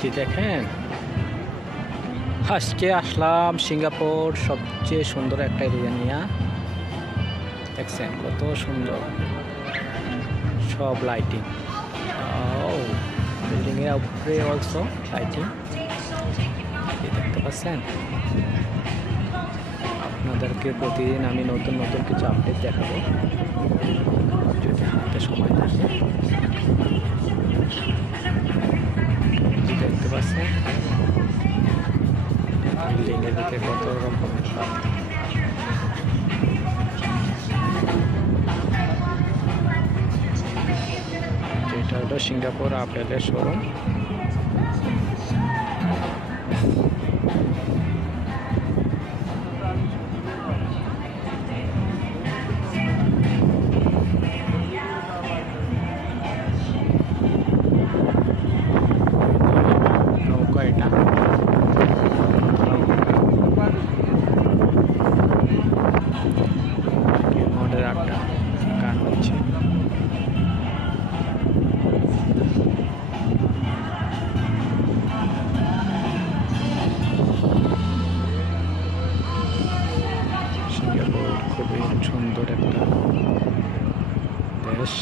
যে দেখেন আজকে আসলাম সিঙ্গাপুর সবচেয়ে সুন্দর একটা এরিয়া নিয়ে। দেখছেন কত সুন্দর সব লাইটিং, বিল্ডিং এর উপরে অলসো লাইটিং দেখতে পাচ্ছেন। আপনাদেরকে প্রতিদিন আমি নতুন নতুন কিছু আপডেট দেখাবো যদি হাতে সময় থাকে। দেখতে পাচ্ছেন বিল্ডিং এর ভিতরে কত রকমের এটা হলো সিঙ্গাপুর আপেলের শোরুম। নৌকা এটা মডেল একটা গান হচ্ছে। সিঙ্গাপুর খুবই সুন্দর একটা দেশ।